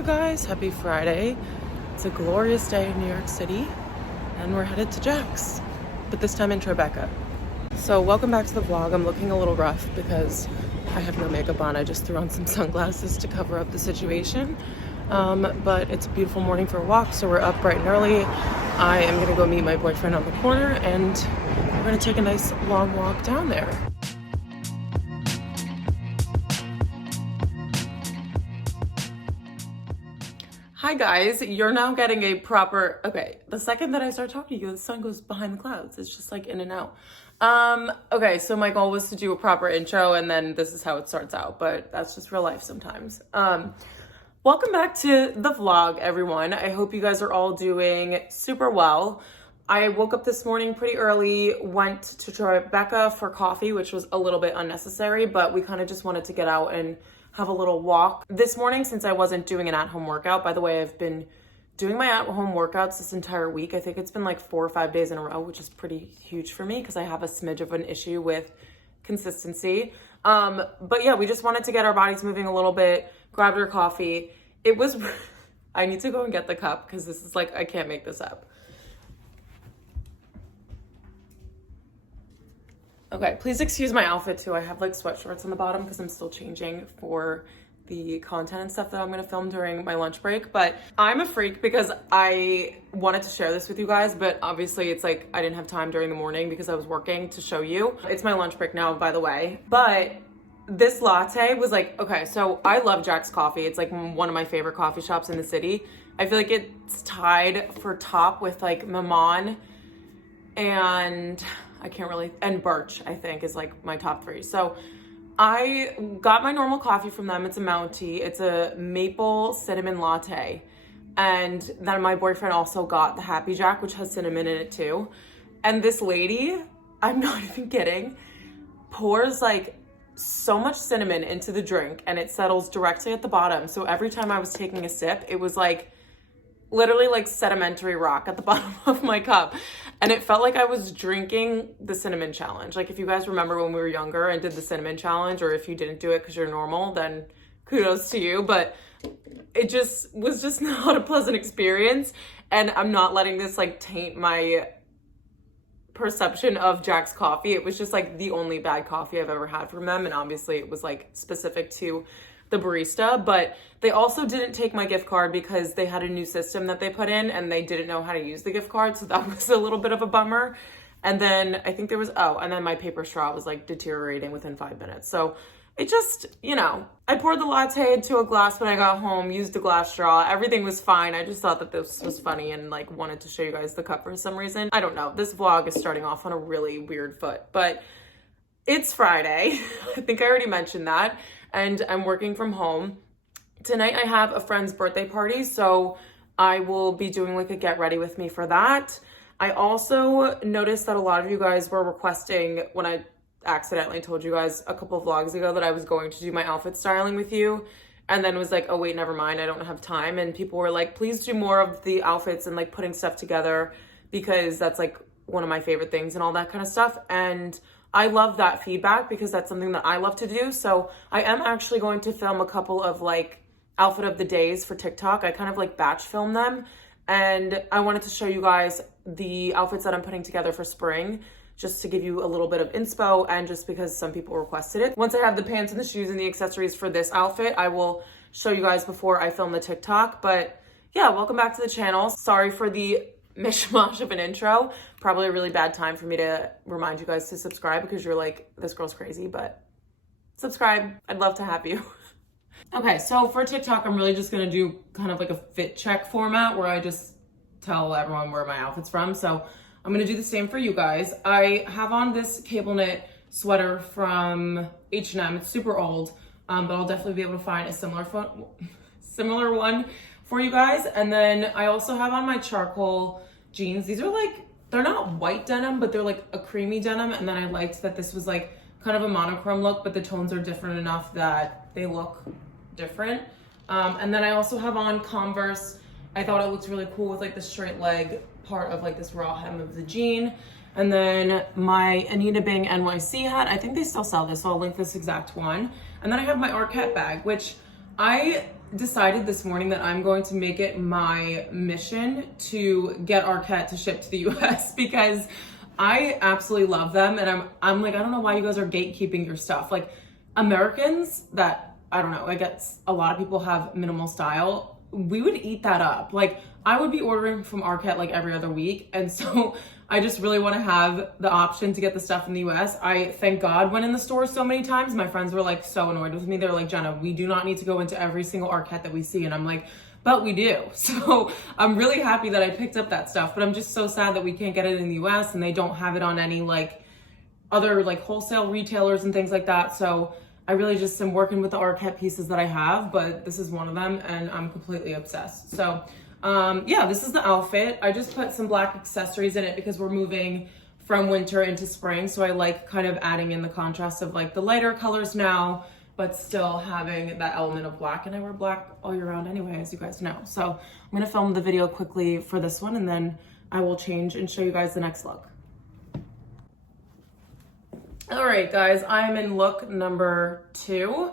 you guys, happy Friday. It's a glorious day in New York City and we're headed to Jack's, but this time in Tribeca. So welcome back to the vlog. I'm looking a little rough because I have no makeup on. I just threw on some sunglasses to cover up the situation. But it's a beautiful morning for a walk, so we're up bright and early. I am gonna go meet my boyfriend on the corner and we're gonna take a nice long walk down there. Hi guys, you're now getting a proper, okay, the second that I start talking to you, the sun goes behind the clouds. It's just like in and out. Okay, so my goal was to do a proper intro and then this is how it starts out, but that's just real life sometimes. Welcome back to the vlog, everyone. I hope you guys are all doing super well. I woke up this morning pretty early, went to Tribeca for coffee, which was a little bit unnecessary, but we kind of just wanted to get out and have a little walk this morning since I wasn't doing an at-home workout. By the way, I've been doing my at-home workouts this entire week. I think it's been like 4 or 5 days in a row, which is pretty huge for me because I have a smidge of an issue with consistency. But yeah, we just wanted to get our bodies moving a little bit, grabbed our coffee. It was, I need to go and get the cup because this is like, I can't make this up. Okay, please excuse my outfit too. I have like sweatshorts on the bottom because I'm still changing for the content and stuff that I'm gonna film during my lunch break. But I'm a freak because I wanted to share this with you guys, but obviously it's like I didn't have time during the morning because I was working to show you. It's my lunch break now, by the way. But this latte was like, okay, so I love Jack's Coffee. It's like one of my favorite coffee shops in the city. I feel like it's tied for top with like Maman and and Birch, I think, is like my top 3. So I got my normal coffee from them. It's a Mountie. It's a maple cinnamon latte. And then my boyfriend also got the Happy Jack, which has cinnamon in it too. And this lady, I'm not even kidding, pours like so much cinnamon into the drink and it settles directly at the bottom. So every time I was taking a sip, it was like literally like sedimentary rock at the bottom of my cup. And it felt like I was drinking the cinnamon challenge. Like if you guys remember when we were younger and did the cinnamon challenge, or if you didn't do it because you're normal, then kudos to you. But it just was just not a pleasant experience. And I'm not letting this like taint my perception of Jack's Coffee. It was just like the only bad coffee I've ever had from them. And obviously it was like specific to the barista, but they also didn't take my gift card because they had a new system that they put in and they didn't know how to use the gift card. So that was a little bit of a bummer. And then I think there was, and then my paper straw was like deteriorating within 5 minutes. So it just, you know, I poured the latte into a glass when I got home, used a glass straw. Everything was fine. I just thought that this was funny and like wanted to show you guys the cup for some reason. I don't know. This vlog is starting off on a really weird foot, but it's Friday. I think I already mentioned that. And I'm working from home. Tonight I have a friend's birthday party, so I will be doing like a get ready with me for that. I also noticed that a lot of you guys were requesting, when I accidentally told you guys a couple of vlogs ago that I was going to do my outfit styling with you, and then was like, oh wait, never mind, I don't have time. And people were like, please do more of the outfits and like putting stuff together because that's like one of my favorite things and all that kind of stuff. And I love that feedback because that's something that I love to do. So I am actually going to film a couple of like outfit of the days for TikTok. I kind of like batch film them. And I wanted to show you guys the outfits that I'm putting together for spring, just to give you a little bit of inspo and just because some people requested it. Once I have the pants and the shoes and the accessories for this outfit, I will show you guys before I film the TikTok. But yeah, welcome back to the channel. Sorry for the mishmash of an intro. Probably a really bad time for me to remind you guys to subscribe because you're like, this girl's crazy, but subscribe. I'd love to have you. Okay, so for TikTok, I'm really just gonna do kind of like a fit check format where I just tell everyone where my outfit's from. So I'm gonna do the same for you guys. I have on this cable knit sweater from H&M. It's super old, but I'll definitely be able to find a similar one for you guys. And then I also have on my charcoal jeans. These are like, they're not white denim, but they're like a creamy denim. And then I liked that this was like kind of a monochrome look, but the tones are different enough that they look different. And then I also have on Converse. I thought it looked really cool with like the straight leg part of like this raw hem of the jean. And then my Anita Bing NYC hat. I think they still sell this, so I'll link this exact one. And then I have my Arquette bag, which I decided this morning that I'm going to make it my mission to get Arquette to ship to the US because I absolutely love them. And I'm like, I don't know why you guys are gatekeeping your stuff. Like Americans that, I don't know, I guess a lot of people have minimal style. We would eat that up. Like I would be ordering from Arquette like every other week. And so I just really want to have the option to get the stuff in the US. I, thank God, went in the store so many times. My friends were like so annoyed with me. They're like, Jenna, we do not need to go into every single Arquette that we see. And I'm like, but we do. So I'm really happy that I picked up that stuff, but I'm just so sad that we can't get it in the US and they don't have it on any like other like wholesale retailers and things like that. So I really just am working with the Arquette pieces that I have, but this is one of them and I'm completely obsessed. So yeah, this is the outfit. I just put some black accessories in it because we're moving from winter into spring. So I like kind of adding in the contrast of like the lighter colors now, but still having that element of black. And I wear black all year round anyway, as you guys know. So I'm gonna film the video quickly for this one and then I will change and show you guys the next look. All right, guys, I'm in look number 2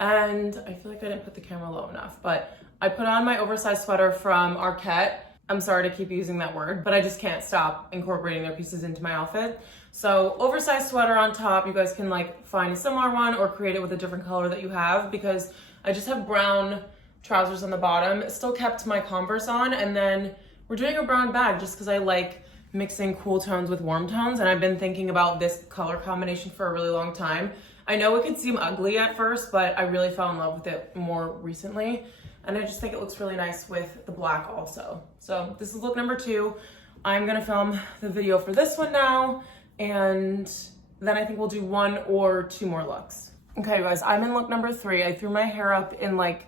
and I feel like I didn't put the camera low enough, but I put on my oversized sweater from Arquette. I'm sorry to keep using that word, but I just can't stop incorporating their pieces into my outfit. So oversized sweater on top, you guys can like find a similar one or create it with a different color that you have because I just have brown trousers on the bottom. Still kept my Converse on and then we're doing a brown bag just because I like mixing cool tones with warm tones and I've been thinking about this color combination for a really long time. I know it could seem ugly at first, but I really fell in love with it more recently. And I just think it looks really nice with the black also. So this is look number 2. I'm gonna film the video for this one now, and then I think we'll do 1 or 2 more looks. Okay, guys, I'm in look number 3. I threw my hair up in like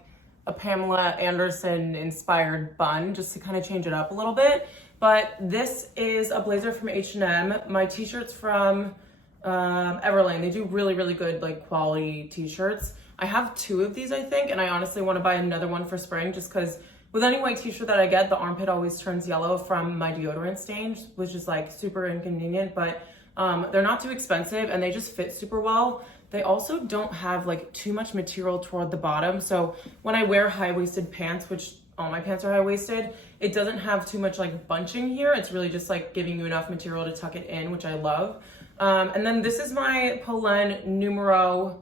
a Pamela Anderson inspired bun just to kind of change it up a little bit. But this is a blazer from H&M. My t-shirt's from Everlane. They do really, really good like quality t-shirts. I have 2 of these, I think, and I honestly want to buy another one for spring just because with any white t-shirt that I get, the armpit always turns yellow from my deodorant stains, which is like super inconvenient, but they're not too expensive and they just fit super well. They also don't have like too much material toward the bottom. So when I wear high-waisted pants, which all my pants are high-waisted, it doesn't have too much like bunching here. It's really just like giving you enough material to tuck it in, which I love. And then this is my Polen numero,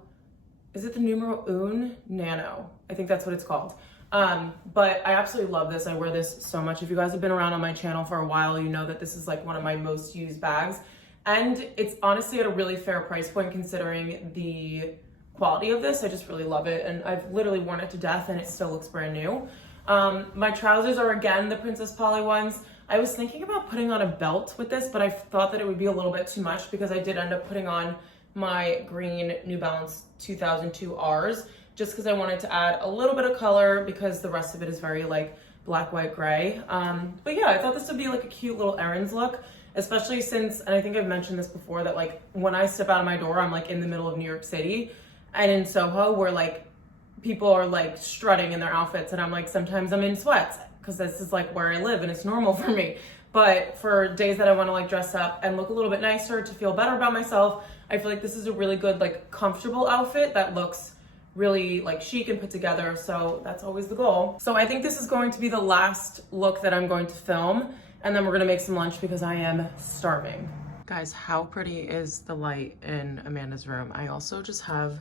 is it the numero un nano? I think that's what it's called. But I absolutely love this. I wear this so much. If you guys have been around on my channel for a while, you know that this is like one of my most used bags. And it's honestly at a really fair price point considering the quality of this. I just really love it. And I've literally worn it to death and it still looks brand new. My trousers are again the Princess Polly ones. I was thinking about putting on a belt with this, but I thought that it would be a little bit too much because I did end up putting on my green New Balance 2002 Rs just because I wanted to add a little bit of color because the rest of it is very like black, white, gray. But yeah, I thought this would be like a cute little errands look, especially since, and I think I've mentioned this before, that like when I step out of my door, I'm like in the middle of New York City and in Soho where like people are like strutting in their outfits and I'm like, sometimes I'm in sweats because this is like where I live and it's normal for me. But for days that I want to like dress up and look a little bit nicer to feel better about myself, I feel like this is a really good like comfortable outfit that looks really like chic and put together. So that's always the goal. So I think this is going to be the last look that I'm going to film and then we're gonna make some lunch because I am starving. Guys, how pretty is the light in Amanda's room? I also just have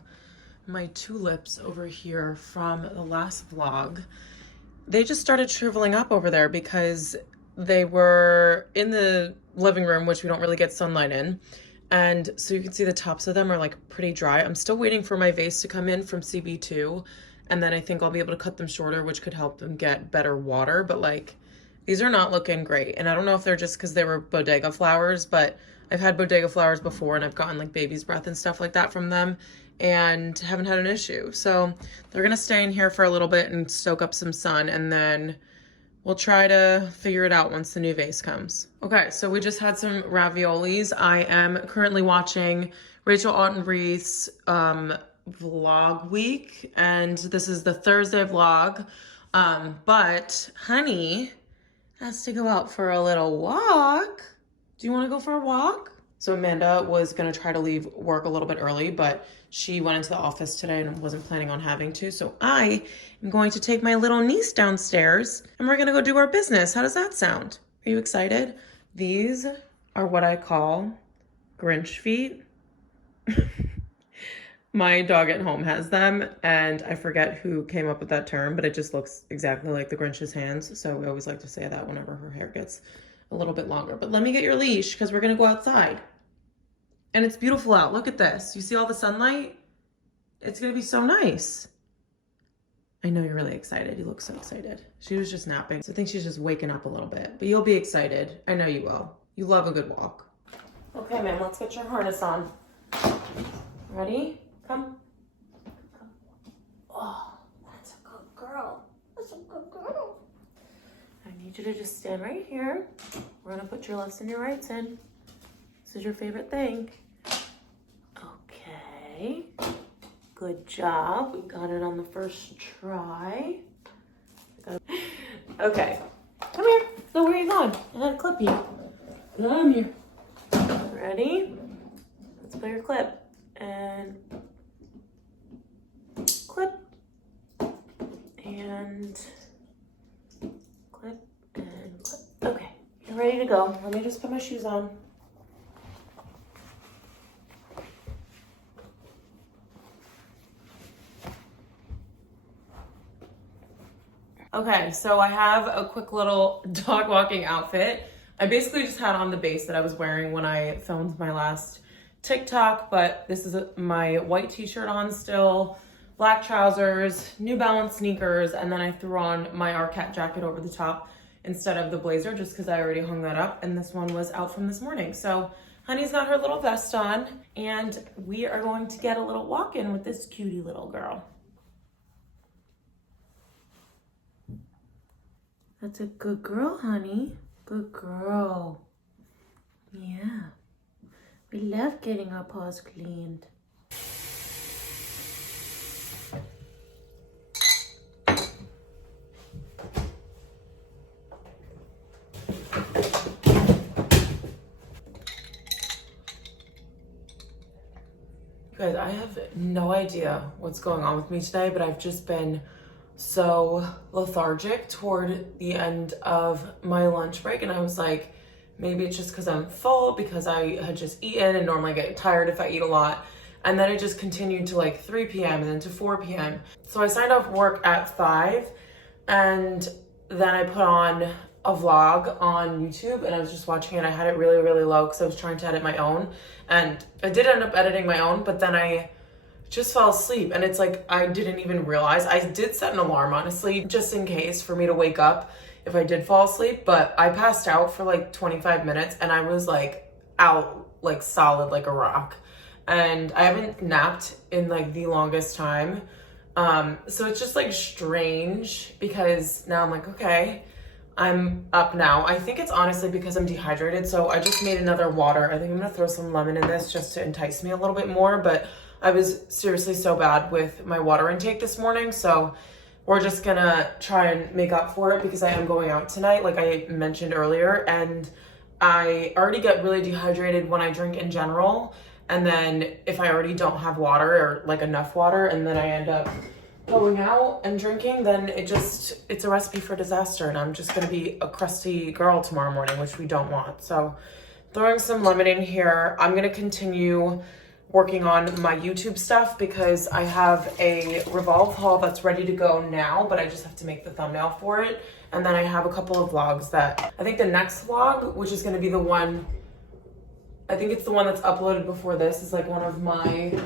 my tulips over here from the last vlog. They just started shriveling up over there because they were in the living room, which we don't really get sunlight in. And so you can see the tops of them are like pretty dry. I'm still waiting for my vase to come in from CB2. And then I think I'll be able to cut them shorter, which could help them get better water. But like, these are not looking great. And I don't know if they're just because they were bodega flowers, but I've had bodega flowers before and I've gotten like baby's breath and stuff like that from them and haven't had an issue. So they're gonna stay in here for a little bit and soak up some sun and then we'll try to figure it out once the new vase comes. Okay, so we just had some raviolis. I am currently watching Rachel Ottenreith's vlog week, and this is the Thursday vlog. But honey has to go out for a little walk. Do you want to go for a walk? So Amanda was gonna try to leave work a little bit early, but she went into the office today and wasn't planning on having to. So I am going to take my little niece downstairs and we're gonna go do our business. How does that sound? Are you excited? These are what I call Grinch feet. My dog at home has them, and I forget who came up with that term, but it just looks exactly like the Grinch's hands. So we always like to say that whenever her hair gets a little bit longer. But let me get your leash because we're gonna go outside. And it's beautiful out. Look at this. You see all the sunlight? It's gonna be so nice. I know you're really excited. You look so excited. She was just napping, so I think she's just waking up a little bit. But you'll be excited. I know you will. You love a good walk. Okay, ma'am, let's get your harness on. Ready? Come. Oh, that's a good girl. That's a good girl. I need you to just stand right here. We're gonna put your lefts and your rights in. This is your favorite thing. Okay. Good job. We got it on the first try. Okay. Come here. So where are you going? I gotta clip you. Come here. Ready? Let's put your clip. And clip. And clip and clip. Okay. You're ready to go. Let me just put my shoes on. Okay, so I have a quick little dog walking outfit. I basically just had on the base that I was wearing when I filmed my last TikTok, but this is my white t-shirt on still, black trousers, New Balance sneakers, and then I threw on my Arcat jacket over the top instead of the blazer just because I already hung that up, and this one was out from this morning. So Honey's got her little vest on, and we are going to get a little walk in with this cutie little girl. That's a good girl, honey. Good girl. Yeah. We love getting our paws cleaned. Guys, I have no idea what's going on with me today, but I've just been so lethargic toward the end of my lunch break, and I was like, maybe it's just because I'm full because I had just eaten and normally get tired if I eat a lot. And then it just continued to like 3 p.m. and then to 4 p.m. So I signed off work at 5, and then I put on a vlog on YouTube and I was just watching it. I had it really, really low because I was trying to edit my own, and I did end up editing my own, but then I just fell asleep, and it's like I didn't even realize. I did set an alarm, honestly, just in case for me to wake up if I did fall asleep, but I passed out for like 25 minutes and I was like out like solid like a rock, and I haven't napped in like the longest time. So it's just like strange because now I'm like, okay, I'm up now. I think it's honestly because I'm dehydrated, so I just made another water. I think I'm gonna throw some lemon in this just to entice me a little bit more, but I was seriously so bad with my water intake this morning, so we're just gonna try and make up for it because I am going out tonight, like I mentioned earlier, and I already get really dehydrated when I drink in general, and then if I already don't have water or like enough water and then I end up going out and drinking, then it's a recipe for disaster, and I'm just gonna be a crusty girl tomorrow morning, which we don't want. So throwing some lemon in here. I'm gonna continue working on my YouTube stuff because I have a Revolve haul that's ready to go now, but I just have to make the thumbnail for it. And then I have a couple of vlogs that I think the next vlog, which is gonna be the one, I think it's the one that's uploaded before this, is like one of my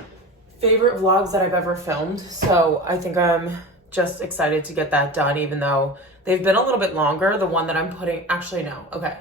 favorite vlogs that I've ever filmed. So I think I'm just excited to get that done, even though they've been a little bit longer. The one that I'm putting, actually no, okay.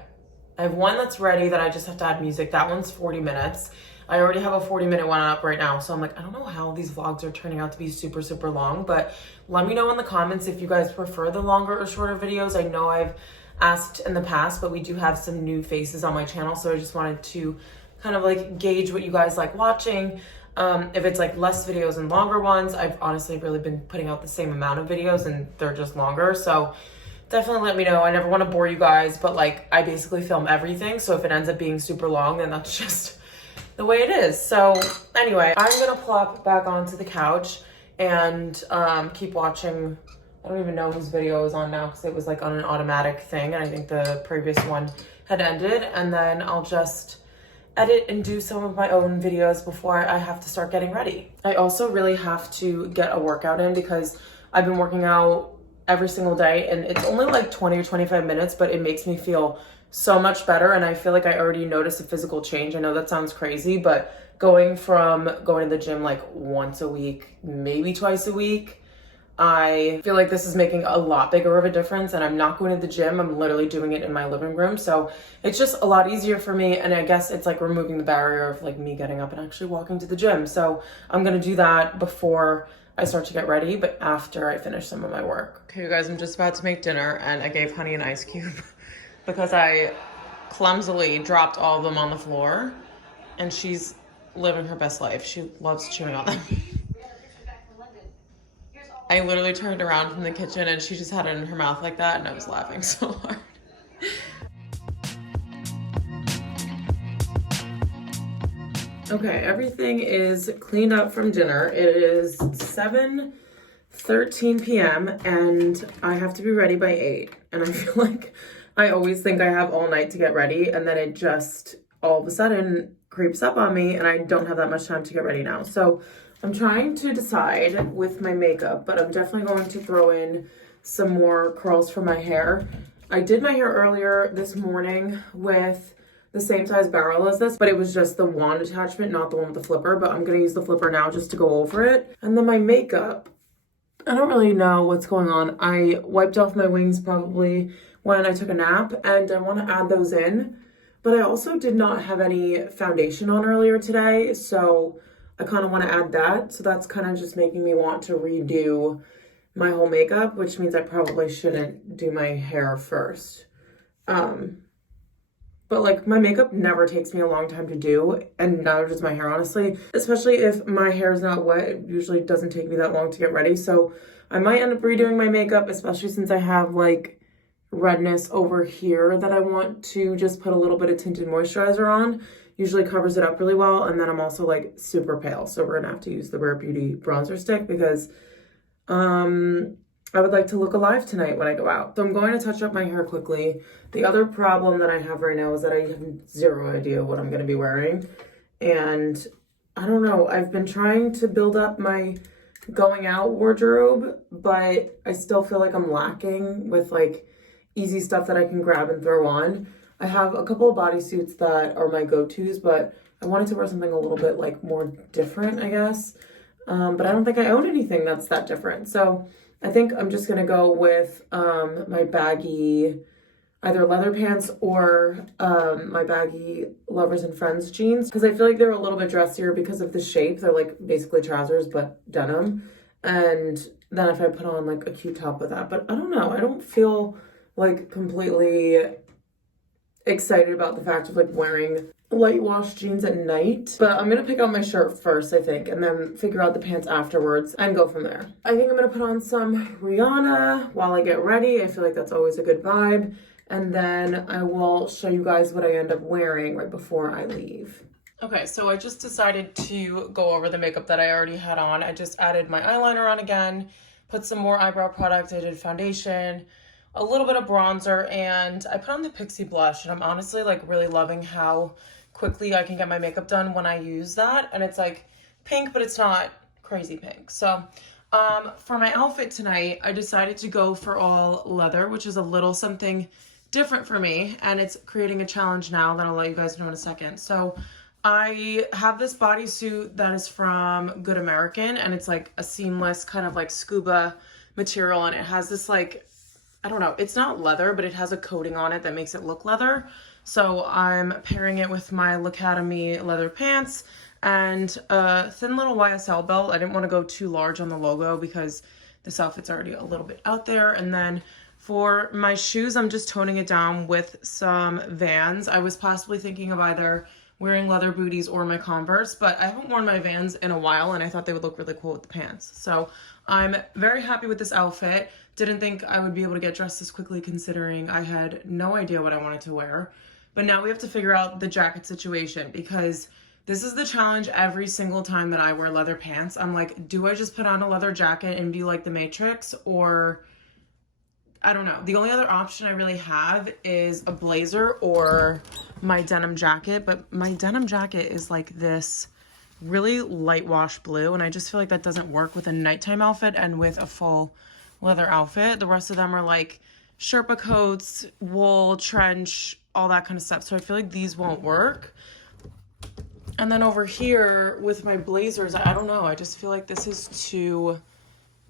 I have one that's ready that I just have to add music. That one's 40 minutes. I already have a 40-minute one up right now. So I'm like, I don't know how these vlogs are turning out to be super, super long, but let me know in the comments if you guys prefer the longer or shorter videos. I know I've asked in the past, but we do have some new faces on my channel. So I just wanted to kind of like gauge what you guys like watching. If it's like less videos and longer ones, I've honestly really been putting out the same amount of videos and they're just longer. So definitely let me know. I never want to bore you guys, but like I basically film everything. So if it ends up being super long, then that's just the way it is. So anyway, I'm gonna plop back onto the couch and keep watching. I don't even know whose video is on now because it was like on an automatic thing, and I think the previous one had ended. And then I'll just edit and do some of my own videos before I have to start getting ready. I also really have to get a workout in because I've been working out every single day, and it's only like 20 or 25 minutes, but it makes me feel so much better. And I feel like I already noticed a physical change. I know that sounds crazy, but going from going to the gym like once a week, maybe twice a week, I feel like this is making a lot bigger of a difference. And I'm not going to the gym, I'm literally doing it in my living room. So it's just a lot easier for me. And I guess it's like removing the barrier of like me getting up and actually walking to the gym. So I'm gonna do that before I start to get ready, but after I finish some of my work. Okay, you guys, I'm just about to make dinner, and I gave Honey an ice cube because I clumsily dropped all of them on the floor, and she's living her best life. She loves chewing on them. I literally turned around from the kitchen and she just had it in her mouth like that, and I was laughing so hard. Okay, everything is cleaned up from dinner. It is 7:13 p.m. and I have to be ready by 8. And I feel like I always think I have all night to get ready, and then it just all of a sudden creeps up on me and I don't have that much time to get ready now. So I'm trying to decide with my makeup, but I'm definitely going to throw in some more curls for my hair. I did my hair earlier this morning with the same size barrel as this, but it was just the wand attachment, not the one with the flipper, but I'm gonna use the flipper now just to go over it. And then my makeup, I don't really know what's going on. I wiped off my wings probably when I took a nap, and I wanna add those in, but I also did not have any foundation on earlier today, so I kind of want to add that. So that's kind of just making me want to redo my whole makeup, which means I probably shouldn't do my hair first. But like my makeup never takes me a long time to do, and neither does my hair, honestly. Especially if my hair is not wet, it usually doesn't take me that long to get ready. So I might end up redoing my makeup, especially since I have like redness over here that I want to just put a little bit of tinted moisturizer on. Usually covers it up really well, and then I'm also like super pale, so we're gonna have to use the Rare Beauty bronzer stick because I would like to look alive tonight when I go out. So I'm going to touch up my hair quickly. The other problem that I have right now is that I have zero idea what I'm gonna be wearing, and I don't know, I've been trying to build up my going out wardrobe, but I still feel like I'm lacking with like easy stuff that I can grab and throw on. I have a couple of bodysuits that are my go-tos, but I wanted to wear something a little bit like more different, I guess. But I don't think I own anything that's that different. So I think I'm just gonna go with my baggy, either leather pants or my baggy Lovers and Friends jeans, because I feel like they're a little bit dressier because of the shape. They're like basically trousers, but denim. And then if I put on like a cute top with that, but I don't know, I don't feel like completely excited about the fact of like wearing light wash jeans at night, but I'm gonna pick out my shirt first, I think, and then figure out the pants afterwards and go from there. I think I'm gonna put on some Rihanna while I get ready. I feel like that's always a good vibe, and then I will show you guys what I end up wearing right before I leave. Okay, so I just decided to go over the makeup that I already had on. I just added my eyeliner on again, put some more eyebrow product, I did foundation, a little bit of bronzer, and I put on the Pixie blush, and I'm honestly like really loving how quickly I can get my makeup done when I use that. And it's like pink, but it's not crazy pink. So for my outfit tonight, I decided to go for all leather, which is a little something different for me, and it's creating a challenge now that I'll let you guys know in a second. So I have this bodysuit that is from Good American, and it's like a seamless kind of like scuba material, and it has this like, I don't know, it's not leather, but it has a coating on it that makes it look leather. So I'm pairing it with my L'Academy leather pants and a thin little YSL belt. I didn't want to go too large on the logo because this outfit's already a little bit out there. And then for my shoes, I'm just toning it down with some Vans. I was possibly thinking of either wearing leather booties or my Converse, but I haven't worn my Vans in a while, and I thought they would look really cool with the pants. So I'm very happy with this outfit. Didn't think I would be able to get dressed this quickly considering I had no idea what I wanted to wear. But now we have to figure out the jacket situation, because This is the challenge every single time that I wear leather pants. I'm like, do I just put on a leather jacket and be like the Matrix, or I don't know. The only other option I really have is a blazer or my denim jacket, but my denim jacket is like this really light wash blue, and I just feel like that doesn't work with a nighttime outfit and with a full leather outfit. The rest of them are like Sherpa coats, wool, trench, all that kind of stuff. So I feel like these won't work. And then over here with my blazers, I don't know. I just feel like this is too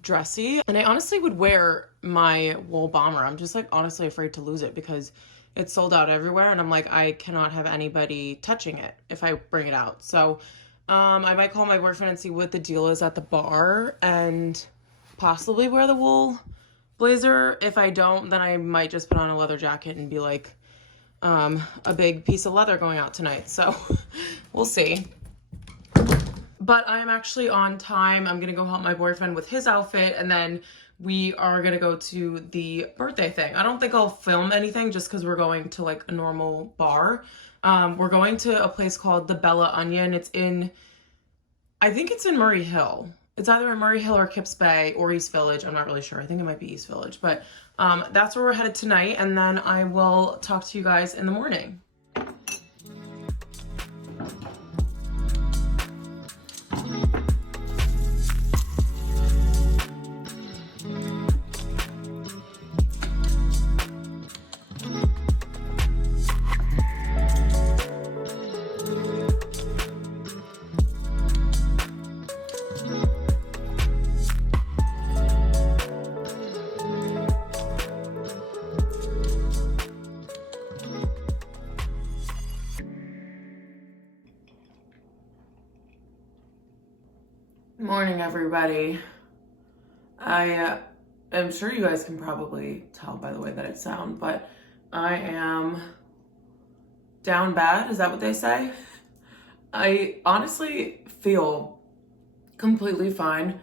dressy. And I honestly would wear my wool bomber. I'm just like honestly afraid to lose it because it's sold out everywhere. And I'm like, I cannot have anybody touching it if I bring it out. So I might call my boyfriend and see what the deal is at the bar and possibly wear the wool blazer. If I don't, then I might just put on a leather jacket and be like a big piece of leather going out tonight. So we'll see. But I'm actually on time. I'm gonna go help my boyfriend with his outfit, and then we are gonna go to the birthday thing. I don't think I'll film anything just because we're going to like a normal bar. We're going to a place called the Bella Onion. It's in, I think it's in Murray Hill. It's either in Murray Hill or Kips Bay or East Village. I'm not really sure. I think it might be East Village, but that's where we're headed tonight. And then I will talk to you guys in the morning. Morning, everybody. I am sure you guys can probably tell by the way that I sound, but I am down bad. Is that what they say? I honestly feel completely fine,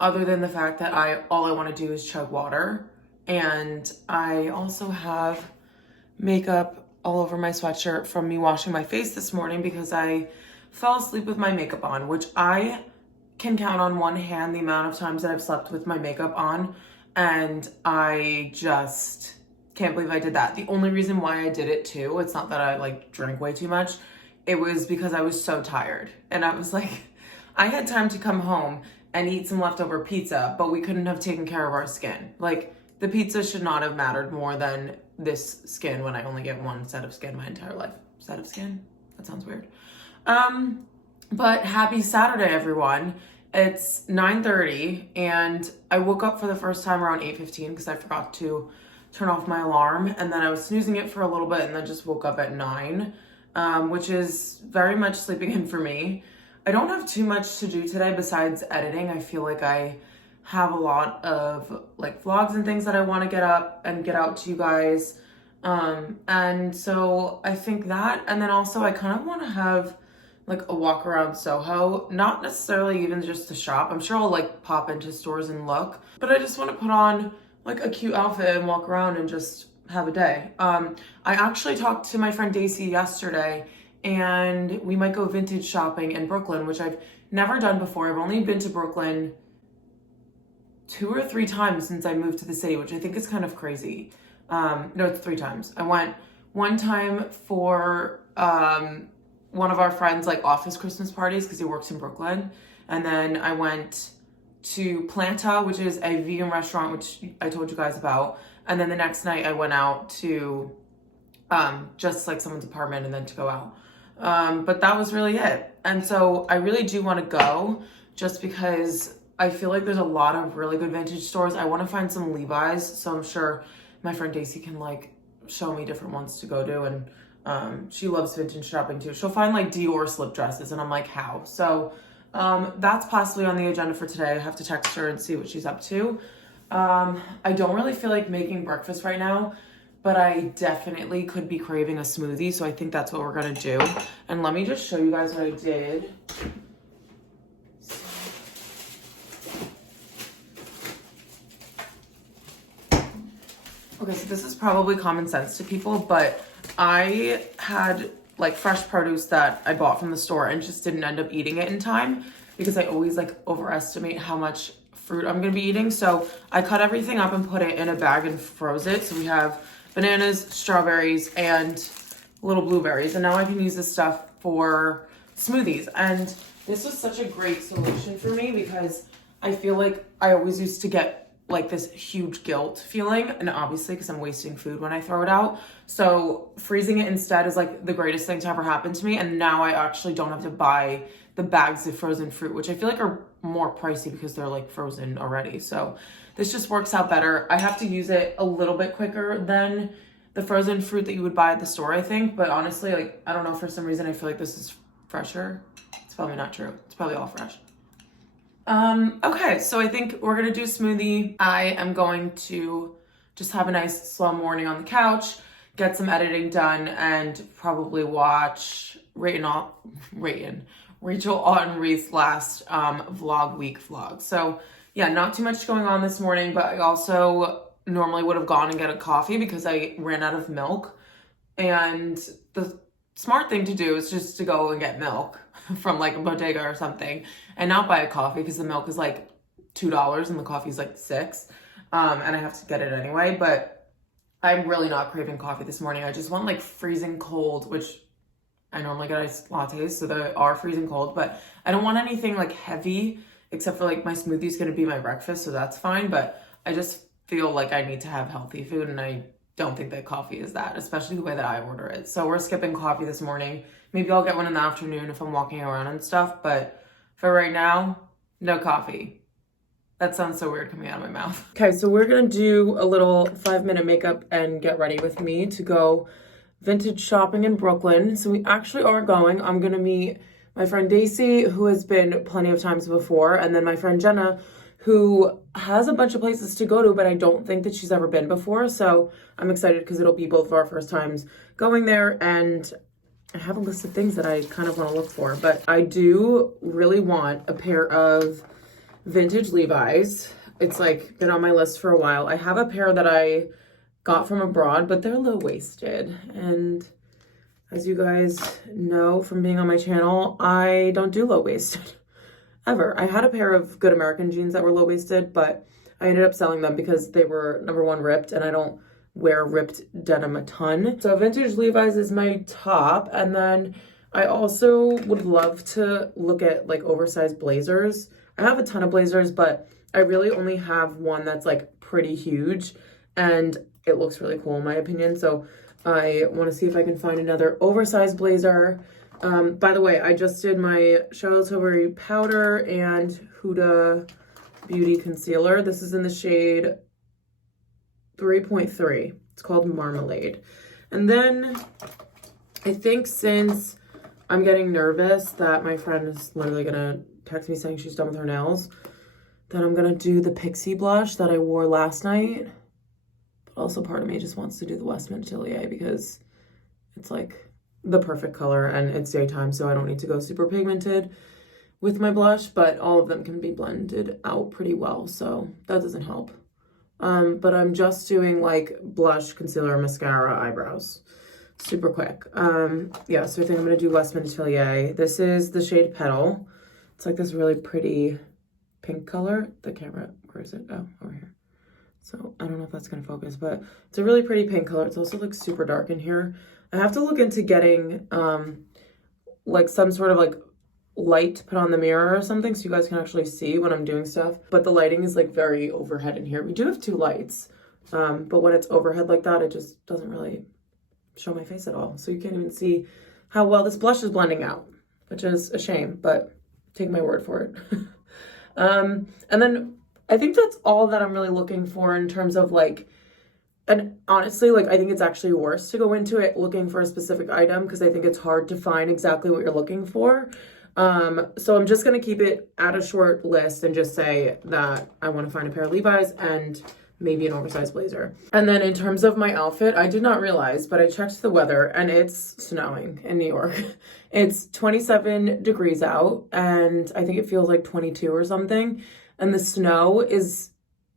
other than the fact that all I want to do is chug water. And I also have makeup all over my sweatshirt from me washing my face this morning because I fell asleep with my makeup on, which I can count on one hand the amount of times that I've slept with my makeup on, and I just can't believe I did that. The only reason why I did it too, it's not that I like drank way too much, it was because I was so tired, and I was like, I had time to come home and eat some leftover pizza, but we couldn't have taken care of our skin. Like, the pizza should not have mattered more than this skin when I only get one set of skin my entire life. Set of skin? That sounds weird. But happy Saturday, everyone. It's 9:30 and I woke up for the first time around 8:15 because I forgot to turn off my alarm, and then I was snoozing it for a little bit and then just woke up at 9, which is very much sleeping in for me. I don't have too much to do today besides editing. I feel like I have a lot of like vlogs and things that I want to get up and get out to you guys. And so I think that, and then also I kind of want to have like a walk around Soho, not necessarily even just to shop. I'm sure I'll like pop into stores and look, but I just want to put on like a cute outfit and walk around and just have a day. I actually talked to my friend Daisy yesterday, and we might go vintage shopping in Brooklyn, which I've never done before. I've only been to Brooklyn 2 or 3 times since I moved to the city, which I think is kind of crazy. No, it's 3 times. I went one time for one of our friends' like office Christmas parties because he works in Brooklyn, and then I went to Planta, which is a vegan restaurant, which I told you guys about, and then the next night I went out to just like someone's apartment and then to go out. But that was really it. And so I really do want to go just because I feel like there's a lot of really good vintage stores. I want to find some Levi's, so I'm sure my friend Daisy can like show me different ones to go to, and she loves vintage shopping too. She'll find like Dior slip dresses, and I'm like, how? So that's possibly on the agenda for today. I have to text her and see what she's up to. I don't really feel like making breakfast right now, but I definitely could be craving a smoothie, so I think that's what we're gonna do. And let me just show you guys what I did. Okay, so this is probably common sense to people, but I had like fresh produce that I bought from the store and just didn't end up eating it in time because I always like overestimate how much fruit I'm gonna be eating. So I cut everything up and put it in a bag and froze it. So we have bananas, strawberries, and little blueberries. And now I can use this stuff for smoothies. And this was such a great solution for me because I feel like I always used to get like this huge guilt feeling, and obviously because I'm wasting food when I throw it out. So freezing it instead is like the greatest thing to ever happen to me. And now I actually don't have to buy the bags of frozen fruit, which I feel like are more pricey because they're like frozen already. So this just works out better. I have to use it a little bit quicker than the frozen fruit that you would buy at the store, I think. But honestly, like, I don't know, for some reason I feel like this is fresher. It's probably not true. It's probably all fresh. Okay, so I think we're gonna do a smoothie. I am going to just have a nice slow morning on the couch, get some editing done, and probably watch Rachel Autenreith's last vlog week vlog. So yeah, not too much going on this morning, but I also normally would have gone and get a coffee because I ran out of milk. And the smart thing to do is just to go and get milk from like a bodega or something and not buy a coffee because the milk is like $2 and the coffee is like $6. And I have to get it anyway, but I'm really not craving coffee this morning. I just want like freezing cold, which I normally get iced lattes, so they are freezing cold, but I don't want anything like heavy except for like my smoothie is going to be my breakfast, so that's fine. But I just feel like I need to have healthy food, and I don't think that coffee is that, especially the way that I order it. So we're skipping coffee this morning. Maybe I'll get one in the afternoon if I'm walking around and stuff, but for right now, no coffee. That sounds so weird coming out of my mouth. Okay, so we're gonna do a little 5-minute makeup and get ready with me to go vintage shopping in Brooklyn. So we actually are going. I'm gonna meet my friend Daisy, who has been plenty of times before, and then my friend Jenna, who has a bunch of places to go to, but I don't think that she's ever been before. So I'm excited because it'll be both of our first times going there, and I have a list of things that I kind of want to look for, but I do really want a pair of vintage Levi's. It's like been on my list for a while. I have a pair that I got from abroad, but they're low-waisted. And as you guys know from being on my channel, I don't do low-waisted ever. I had a pair of good American jeans that were low-waisted, but I ended up selling them because they were, number one, ripped, and I don't wear ripped denim a ton. So vintage Levi's is my top, and then I also would love to look at like oversized blazers. I have a ton of blazers, but I really only have one that's like pretty huge, and it looks really cool in my opinion. So I want to see if I can find another oversized blazer. By the way, I just did my Charlotte Tilbury powder and Huda Beauty concealer. This is in the shade 3.3. It's called Marmalade. And then I think since I'm getting nervous that my friend is literally gonna text me saying she's done with her nails, then I'm gonna do the Pixie blush that I wore last night. But also part of me just wants to do the Westman Atelier because it's like the perfect color and it's daytime, so I don't need to go super pigmented with my blush, but all of them can be blended out pretty well, so that doesn't help. But I'm just doing like blush, concealer, mascara, eyebrows. Super quick. Yeah, so I think I'm gonna do Westman Atelier. This is the shade Petal. It's like this really pretty pink color. The camera, where is it? Oh, over here. So I don't know if that's gonna focus, but it's a really pretty pink color. It's also like super dark in here. I have to look into getting like some sort of like light to put on the mirror or something so you guys can actually see when I'm doing stuff. But the lighting is like very overhead in here. We do have 2 lights, but when it's overhead like that, it just doesn't really show my face at all. So you can't even see how well this blush is blending out, which is a shame, but take my word for it. And then I think that's all that I'm really looking for in terms of like, and honestly, like I think it's actually worse to go into it looking for a specific item because I think it's hard to find exactly what you're looking for. So I'm just going to keep it at a short list and just say that I want to find a pair of Levi's and maybe an oversized blazer. And then in terms of my outfit, I did not realize, but I checked the weather and it's snowing in New York. It's 27 degrees out and I think it feels like 22 or something. And the snow is,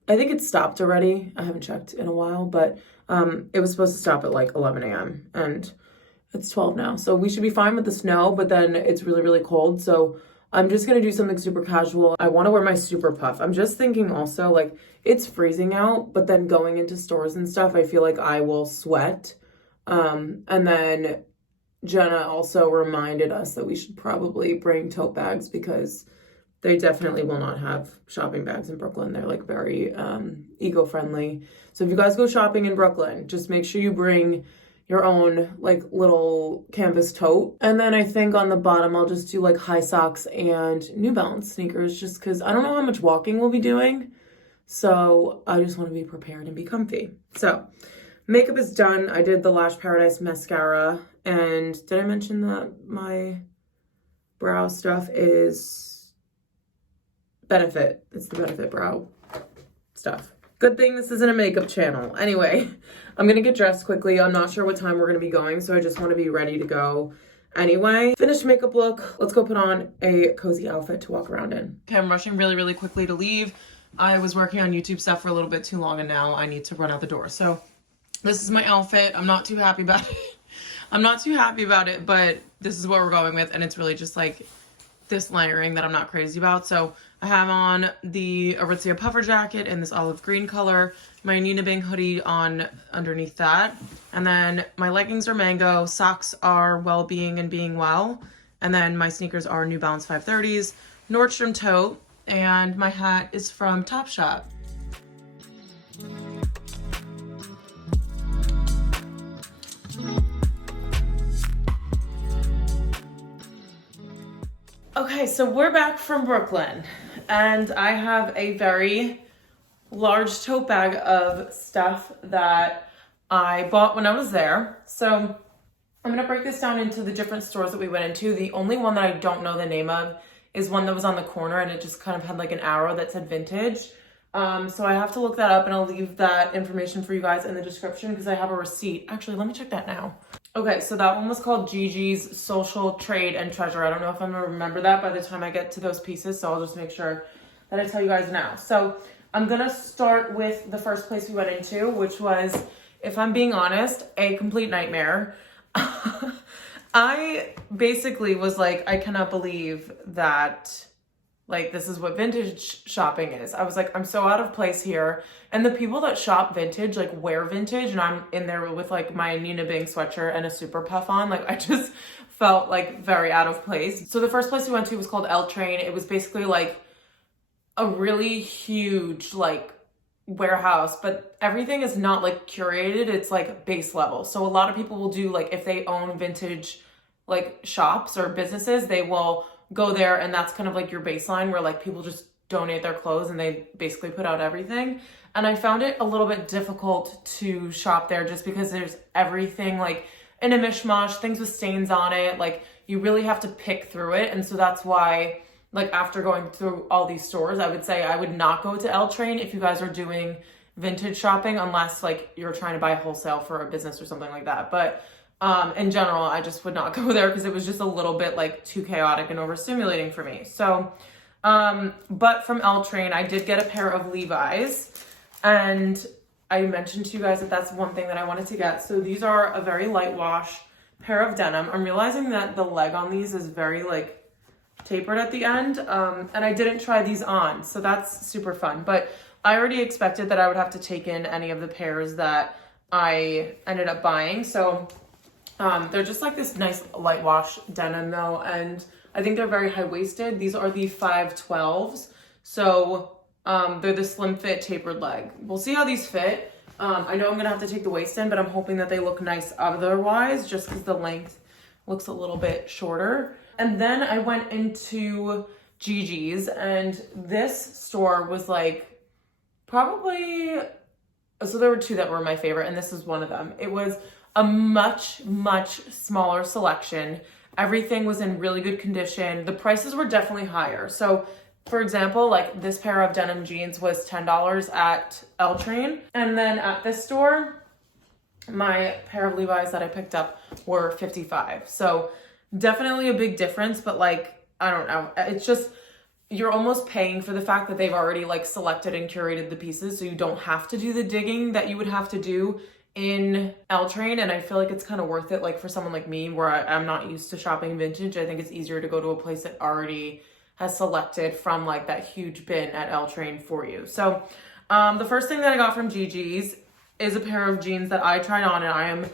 I think it stopped already. I haven't checked in a while, but it was supposed to stop at like 11 a.m. and It's 12 now, so we should be fine with the snow, but then it's really, really cold. So I'm just gonna do something super casual. I want to wear my super puff. I'm just thinking also, like, it's freezing out, but then going into stores and stuff, I feel like I will sweat. And then Jenna also reminded us that we should probably bring tote bags because they definitely will not have shopping bags in Brooklyn. They're like very eco-friendly. So if you guys go shopping in Brooklyn, just make sure you bring your own like little canvas tote. And then I think on the bottom, I'll just do like high socks and New Balance sneakers just because I don't know how much walking we'll be doing. So I just want to be prepared and be comfy. So makeup is done. I did the Lash Paradise mascara. And did I mention that my brow stuff is Benefit? It's the Benefit brow stuff. Good thing this isn't a makeup channel. Anyway, I'm gonna get dressed quickly. I'm not sure what time we're gonna be going, so I just want to be ready to go anyway. Finished makeup look. Let's go put on a cozy outfit to walk around in. Okay, I'm rushing really, really quickly to leave. I was working on YouTube stuff for a little bit too long, and now I need to run out the door. So this is my outfit. I'm not too happy about it. I'm not too happy about it, but this is what we're going with, and it's really just like this layering that I'm not crazy about. So I have on the Aritzia puffer jacket in this olive green color, my Nina Bing hoodie on underneath that, and then my leggings are mango, socks are well-being and being well, and then my sneakers are New Balance 530s, Nordstrom tote, and my hat is from Topshop. Okay, so we're back from Brooklyn, and I have a very large tote bag of stuff that I bought when I was there. So I'm gonna break this down into the different stores that we went into. The only one that I don't know the name of is one that was on the corner, and it just kind of had like an arrow that said vintage. So I have to look that up, and I'll leave that information for you guys in the description because I have a receipt. Actually, let me check that now. Okay, so that one was called Gigi's Social Trade and Treasure. I don't know if I'm gonna remember that by the time I get to those pieces, so I'll just make sure that I tell you guys now. So I'm gonna start with the first place we went into, which was, if I'm being honest, a complete nightmare. I basically was like, I cannot believe that, like, this is what vintage shopping is. I was like, I'm so out of place here. And the people that shop vintage, like, wear vintage, and I'm in there with, like, my Nina Bing sweatshirt and a super puff on. Like, I just felt, like, very out of place. So the first place we went to was called L Train. It was basically, like, a really huge, like, warehouse, but everything is not, like, curated. It's, like, base level. So a lot of people will do, like, if they own vintage, like, shops or businesses, they will go there, and that's kind of like your baseline where like people just donate their clothes and they basically put out everything. And I found it a little bit difficult to shop there just because there's everything like in a mishmash, things with stains on it. Like you really have to pick through it. And so that's why, like, after going through all these stores, I would say I would not go to L Train if you guys are doing vintage shopping, unless like you're trying to buy wholesale for a business or something like that. But in general, I just would not go there because it was just a little bit like too chaotic and overstimulating for me. So, but from L Train, I did get a pair of Levi's, and I mentioned to you guys that that's one thing that I wanted to get. So these are a very light wash pair of denim. I'm realizing that the leg on these is very like tapered at the end, and I didn't try these on, so that's super fun. But I already expected that I would have to take in any of the pairs that I ended up buying. So they're just like this nice light wash denim though, and I think they're very high-waisted. These are the 512s. So they're the slim fit tapered leg. We'll see how these fit. I know I'm gonna have to take the waist in, but I'm hoping that they look nice otherwise, just because the length looks a little bit shorter. And then I went into Gigi's, and this store was like probably, so there were two that were my favorite, and this is one of them. It was a much, much smaller selection. Everything was in really good condition. The prices were definitely higher. So for example, like this pair of denim jeans was $10 at L Train. And then at this store, my pair of Levi's that I picked up were $55. So definitely a big difference, but like, I don't know. It's just, you're almost paying for the fact that they've already like selected and curated the pieces. So you don't have to do the digging that you would have to do in L Train, and I feel like it's kind of worth it, like for someone like me where I'm not used to shopping vintage. I think it's easier to go to a place that already has selected from like that huge bin at L Train for you. So the first thing that I got from Gigi's is a pair of jeans that I tried on, and I am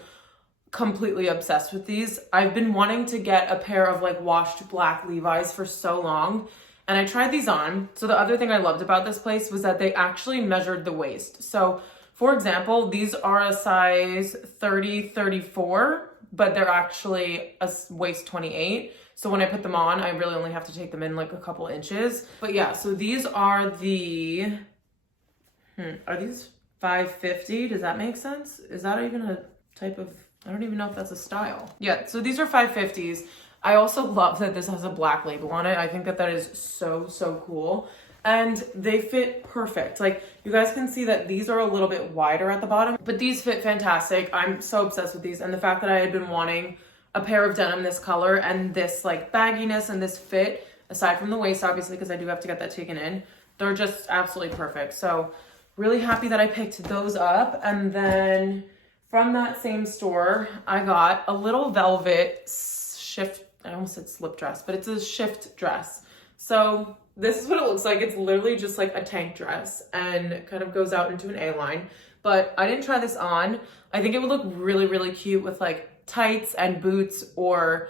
completely obsessed with these. I've been wanting to get a pair of like washed black Levi's for so long, and I tried these on. So the other thing I loved about this place was that they actually measured the waist. So for example, these are a size 30, 34, but they're actually a waist 28. So when I put them on, I really only have to take them in like a couple inches. But yeah, so these are the, are these 550? Does that make sense? Is that even a type of, I don't even know if that's a style. Yeah, so these are 550s. I also love that this has a black label on it. I think that that is so, so cool. And they fit perfect. Like, you guys can see that these are a little bit wider at the bottom, but these fit fantastic. I'm so obsessed with these. And the fact that I had been wanting a pair of denim this color and this like bagginess and this fit, aside from the waist, obviously, because I do have to get that taken in, they're just absolutely perfect. So really happy that I picked those up. And then from that same store, I got a little velvet shift, I almost said slip dress, but it's a shift dress. So this is what it looks like. It's literally just like a tank dress and kind of goes out into an A-line. But I didn't try this on. I think it would look really, really cute with like tights and boots, or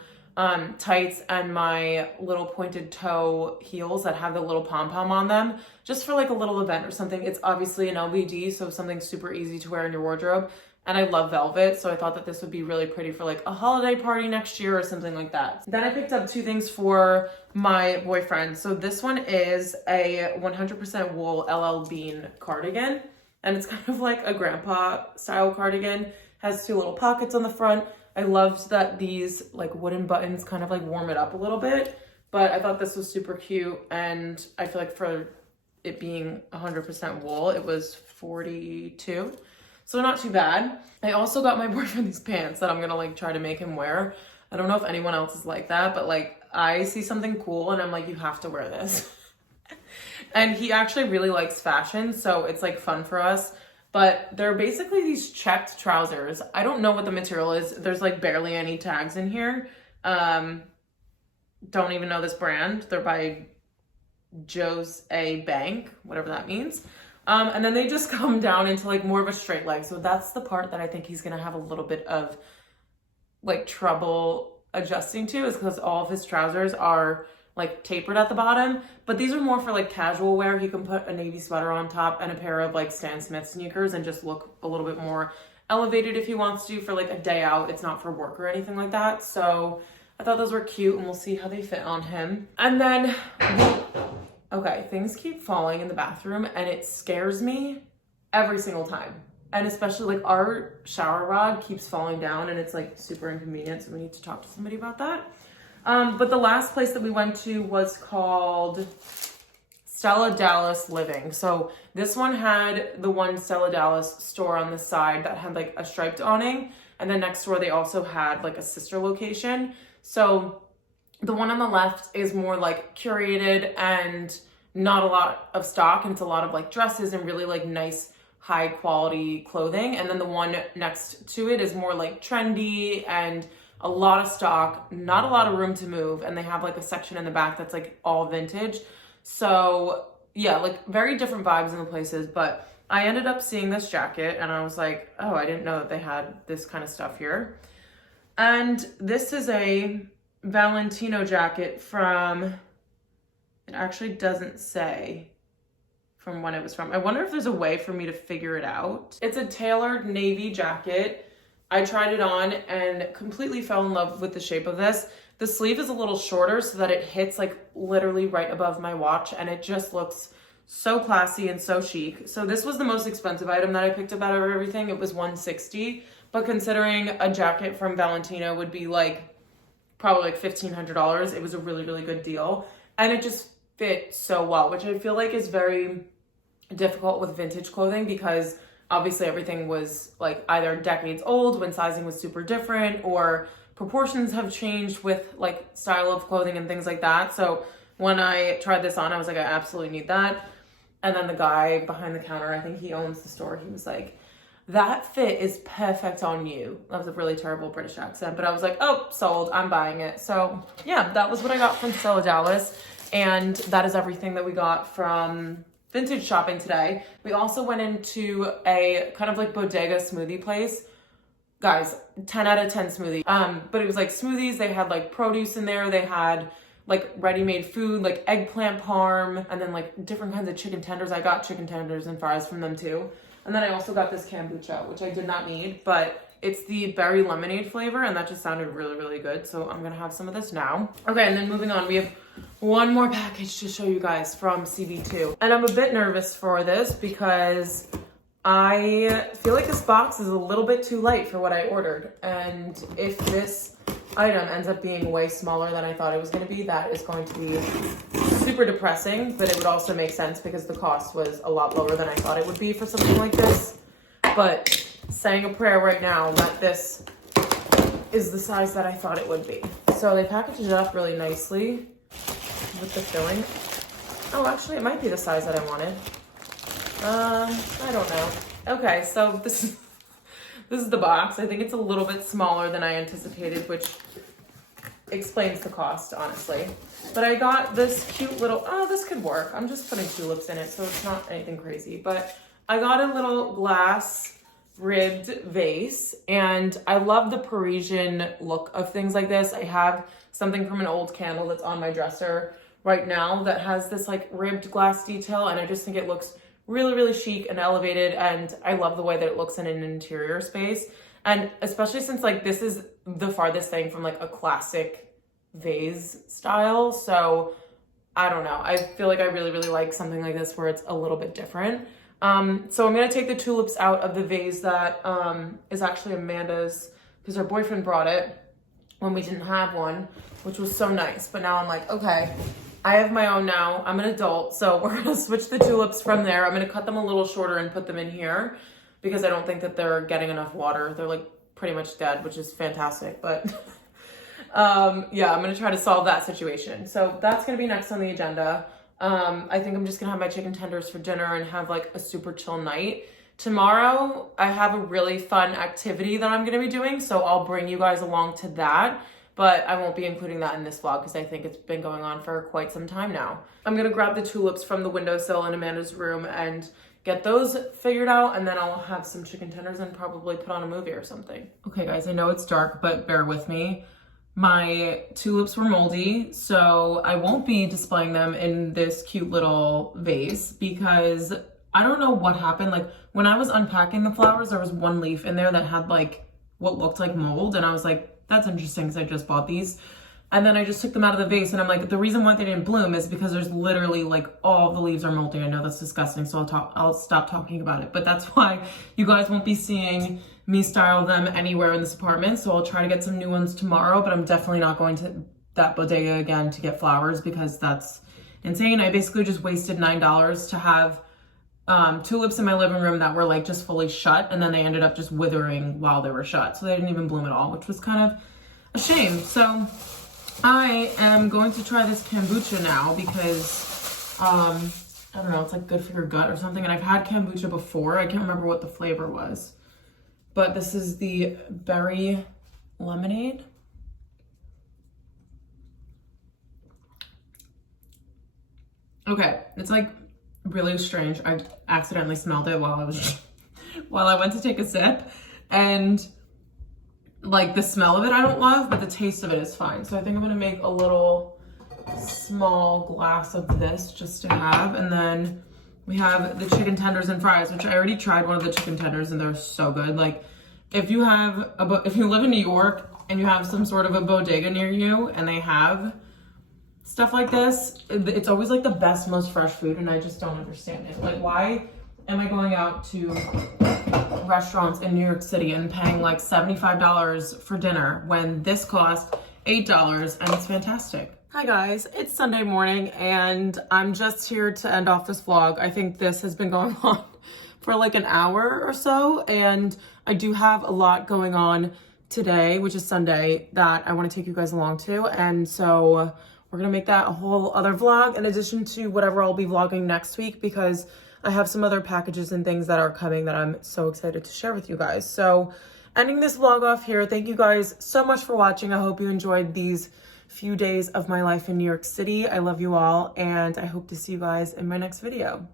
tights and my little pointed toe heels that have the little pom-pom on them, just for like a little event or something. It's obviously an LBD, so something super easy to wear in your wardrobe. And I love velvet, so I thought that this would be really pretty for like a holiday party next year or something like that. Then I picked up two things for my boyfriend. So this one is a 100% wool LL Bean cardigan, and it's kind of like a grandpa style cardigan. Has two little pockets on the front. I loved that these like wooden buttons kind of like warm it up a little bit, but I thought this was super cute, and I feel like for it being 100% wool, it was $42. So not too bad. I also got my boyfriend these pants that I'm gonna like try to make him wear. I don't know if anyone else is like that, but like I see something cool and I'm like, you have to wear this. And he actually really likes fashion, so it's like fun for us. But they're basically these checked trousers. I don't know what the material is. There's like barely any tags in here. Don't even know this brand. They're by Joe's A Bank, whatever that means. And then they just come down into like more of a straight leg. So that's the part that I think he's gonna have a little bit of like trouble adjusting to, is because all of his trousers are like tapered at the bottom. But these are more for like casual wear. He can put a navy sweater on top and a pair of like Stan Smith sneakers and just look a little bit more elevated if he wants to for like a day out. It's not for work or anything like that. So I thought those were cute, and we'll see how they fit on him. And then okay, things keep falling in the bathroom and it scares me every single time. And especially like our shower rod keeps falling down and it's like super inconvenient. So we need to talk to somebody about that. But the last place that we went to was called Stella Dallas Living. So this one had the one Stella Dallas store on the side that had like a striped awning. And then next door, they also had like a sister location. So the one on the left is more like curated and not a lot of stock, and it's a lot of like dresses and really like nice high quality clothing. And then the one next to it is more like trendy and a lot of stock, not a lot of room to move, and they have like a section in the back that's like all vintage. So yeah, like very different vibes in the places. But I ended up seeing this jacket and I was like, oh, I didn't know that they had this kind of stuff here. And this is a Valentino jacket from, it actually doesn't say from when it was from. I wonder if there's a way for me to figure it out. It's a tailored navy jacket. I tried it on and completely fell in love with the shape of this. The sleeve is a little shorter so that it hits like literally right above my watch, and it just looks so classy and so chic. So this was the most expensive item that I picked up out of everything. It was $160, but considering a jacket from Valentino would be like probably like $1,500, it was a really, really good deal. And it just fit so well, which I feel like is very difficult with vintage clothing, because obviously everything was like either decades old when sizing was super different, or proportions have changed with like style of clothing and things like that. So when I tried this on, I was like, I absolutely need that. And then the guy behind the counter, I think he owns the store, he was like, that fit is perfect on you. That was a really terrible British accent, but I was like, oh, sold, I'm buying it. So yeah, that was what I got from Stella Dallas. And that is everything that we got from vintage shopping today. We also went into a kind of like bodega smoothie place. Guys, 10 out of 10 smoothie. But it was like smoothies. They had like produce in there. They had like ready-made food, like eggplant parm, and then like different kinds of chicken tenders. I got chicken tenders and fries from them too. And then I also got this kombucha, which I did not need, but it's the berry lemonade flavor, and that just sounded really, really good. So I'm gonna have some of this now. Okay, and then moving on, we have one more package to show you guys from CB2. And I'm a bit nervous for this because I feel like this box is a little bit too light for what I ordered. And if this item ends up being way smaller than I thought it was going to be, that is going to be super depressing. But it would also make sense because the cost was a lot lower than I thought it would be for something like this. But saying a prayer right now that this is the size that I thought it would be. So they packaged it up really nicely with the filling. Oh, actually, it might be the size that I wanted. I don't know. Okay, so this is the box. I think it's a little bit smaller than I anticipated, which explains the cost, honestly. But I got this cute little, oh, this could work. I'm just putting tulips in it, so it's not anything crazy. But I got a little glass ribbed vase, and I love the Parisian look of things like this. I have something from an old candle that's on my dresser right now that has this like ribbed glass detail, and I just think it looks really, really chic and elevated, and I love the way that it looks in an interior space. And especially since like this is the farthest thing from like a classic vase style, so I don't know, I feel like I really, really like something like this where it's a little bit different. So I'm gonna take the tulips out of the vase that is actually Amanda's, because her boyfriend brought it when we didn't have one, which was so nice. But now I'm like, okay, I have my own now. I'm an adult, so we're gonna switch the tulips from there. I'm gonna cut them a little shorter and put them in here because I don't think that they're getting enough water. They're like pretty much dead, which is fantastic, but yeah, I'm gonna try to solve that situation. So that's gonna be next on the agenda. I think I'm just gonna have my chicken tenders for dinner and have like a super chill night. Tomorrow, I have a really fun activity that I'm gonna be doing, so I'll bring you guys along to that. But I won't be including that in this vlog because I think it's been going on for quite some time now. I'm gonna grab the tulips from the windowsill in Amanda's room and get those figured out, and then I'll have some chicken tenders and probably put on a movie or something. Okay guys, I know it's dark, but bear with me. My tulips were moldy, so I won't be displaying them in this cute little vase because I don't know what happened. Like when I was unpacking the flowers, there was one leaf in there that had like what looked like mold, and I was like, that's interesting because I just bought these. And then I just took them out of the vase, and I'm like, the reason why they didn't bloom is because there's literally like all the leaves are molting. I know that's disgusting, so I'll stop talking about it. But that's why you guys won't be seeing me style them anywhere in this apartment. So I'll try to get some new ones tomorrow, but I'm definitely not going to that bodega again to get flowers because that's insane. I basically just wasted $9 to have tulips in my living room that were like just fully shut, and then they ended up just withering while they were shut. So they didn't even bloom at all, which was kind of a shame. So I am going to try this kombucha now because, I don't know, it's like good for your gut or something. And I've had kombucha before. I can't remember what the flavor was, but this is the berry lemonade. Okay, it's like really strange. I accidentally smelled it while I went to take a sip, and like the smell of it I don't love, but the taste of it is fine. So I think I'm gonna make a little small glass of this just to have, and then we have the chicken tenders and fries, which I already tried one of the chicken tenders and they're so good. Like if you live in New York and you have some sort of a bodega near you and they have stuff like this, it's always like the best, most fresh food, and I just don't understand it. Like, why am I going out to restaurants in New York City and paying like $75 for dinner when this cost $8 and it's fantastic? Hi guys, it's Sunday morning and I'm just here to end off this vlog. I think this has been going on for like an hour or so, and I do have a lot going on today, which is Sunday, that I want to take you guys along to, and so we're gonna make that a whole other vlog in addition to whatever I'll be vlogging next week, because I have some other packages and things that are coming that I'm so excited to share with you guys. So ending this vlog off here. Thank you guys so much for watching. I hope you enjoyed these few days of my life in New York City. I love you all, and I hope to see you guys in my next video.